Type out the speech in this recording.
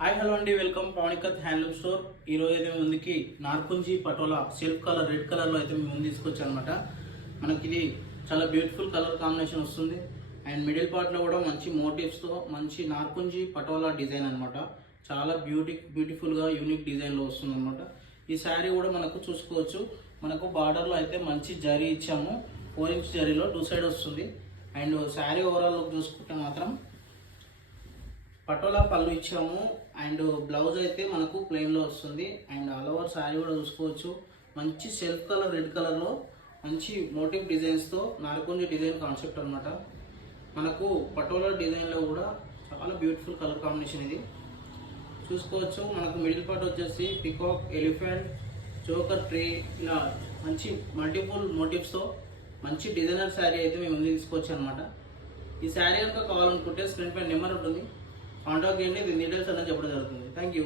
Hi hello అండి, welcome పవనికత్ handloom store. ఈరోజు అయితే మీ ముందుకి నార్కుంజీ పటోలా సెల్ఫ్ కలర్ రెడ్ కలర్లో అయితే మీ ముందు తీసుకొచ్చాను అనమాట. మనకి ఇది చాలా బ్యూటిఫుల్ కలర్ కాంబినేషన్ వస్తుంది. అండ్ మిడిల్ పార్ట్లో కూడా మంచి మోటివ్స్తో మంచి నార్కుంజీ పటోలా డిజైన్ అనమాట. చాలా బ్యూటిఫుల్గా యూనిక్ డిజైన్లో వస్తుంది అనమాట. ఈ శారీ కూడా మనకు చూసుకోవచ్చు. మనకు బార్డర్లో అయితే మంచి జరీ ఇచ్చాము, 4 ఇంచ్ జరీలో 2 సైడ్ వస్తుంది. అండ్ శారీ ఓవరాల్ లుక్ చూసుకుంటే మాత్రం పటోలా పళ్ళు ఇచ్చాము. అండ్ బ్లౌజ్ అయితే మనకు ప్లెయిన్లో వస్తుంది. అండ్ ఆల్ ఓవర్ శారీ కూడా చూసుకోవచ్చు. మంచి సెల్ఫ్ కలర్ రెడ్ కలర్లో మంచి మోటివ్ డిజైన్స్తో నార్కుంజీ డిజైన్ కాన్సెప్ట్ అనమాట. మనకు పటోలా డిజైన్లో కూడా చాలా బ్యూటిఫుల్ కలర్ కాంబినేషన్ ఇది చూసుకోవచ్చు. మనకు మిడిల్ పార్ట్ వచ్చేసి పికాక్, ఎలిఫెంట్, జోకర్ ట్రీ, ఇలా మంచి మల్టిపుల్ మోటివ్స్తో మంచి డిజైనర్ శారీ అయితే మేము ముందు తీసుకోవచ్చు అనమాట. ఈ శారీ కనుక కావాలనుకుంటే స్క్రీన్ పై నెంబర్ ఉంటుంది, కాంటాక్ట్ చేయండి. దీని డీటెయిల్స్ అనేది చెప్పడం జరుగుతుంది. Thank you.